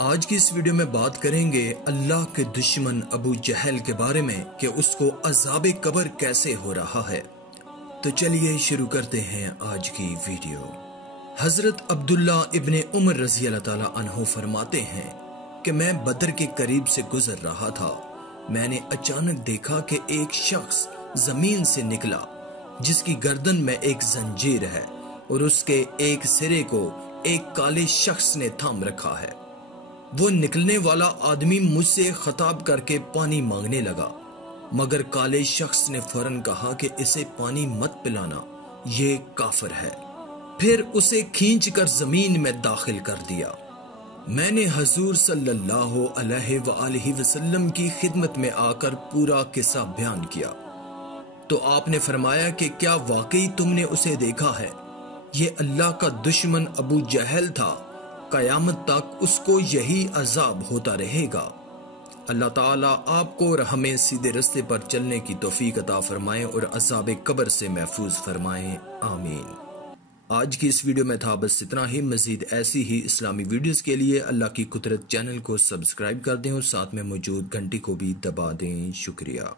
आज की इस वीडियो में बात करेंगे अल्लाह के दुश्मन अबू जहल के बारे में कि उसको अज़ाब कब्र कैसे हो रहा है। तो चलिए शुरू करते हैं आज की वीडियो। हजरत अब्दुल्ला इब्ने उमर रज़ी अल्लाह ताला अन्हु फरमाते हैं कि मैं बदर के करीब से गुजर रहा था। मैंने अचानक देखा कि एक शख्स जमीन से निकला जिसकी गर्दन में एक जंजीर है और उसके एक सिरे को एक काले शख्स ने थाम रखा है। वो निकलने वाला आदमी मुझसे खिताब करके पानी मांगने लगा, मगर काले शख्स ने फौरन कहा कि इसे पानी मत पिलाना, ये काफिर है। फिर उसे खींचकर जमीन में दाखिल कर दिया। मैंने हजूर सल्लल्लाहु अलैहि वसल्लम की खिदमत में आकर पूरा किस्सा बयान किया तो आपने फरमाया कि क्या वाकई तुमने उसे देखा है? ये अल्लाह का दुश्मन अबू जहल था, कयामत तक उसको यही अजाब होता रहेगा। अल्लाह ताला आपको और हमें सीधे रास्ते पर चलने की तौफीक अता फरमाए और अज़ाब कब्र से महफूज फरमाए, आमीन। आज की इस वीडियो में था बस इतना ही। मजीद ऐसी ही इस्लामी वीडियोस के लिए अल्लाह की कुदरत चैनल को सब्सक्राइब कर दें और साथ में मौजूद घंटी को भी दबा दें। शुक्रिया।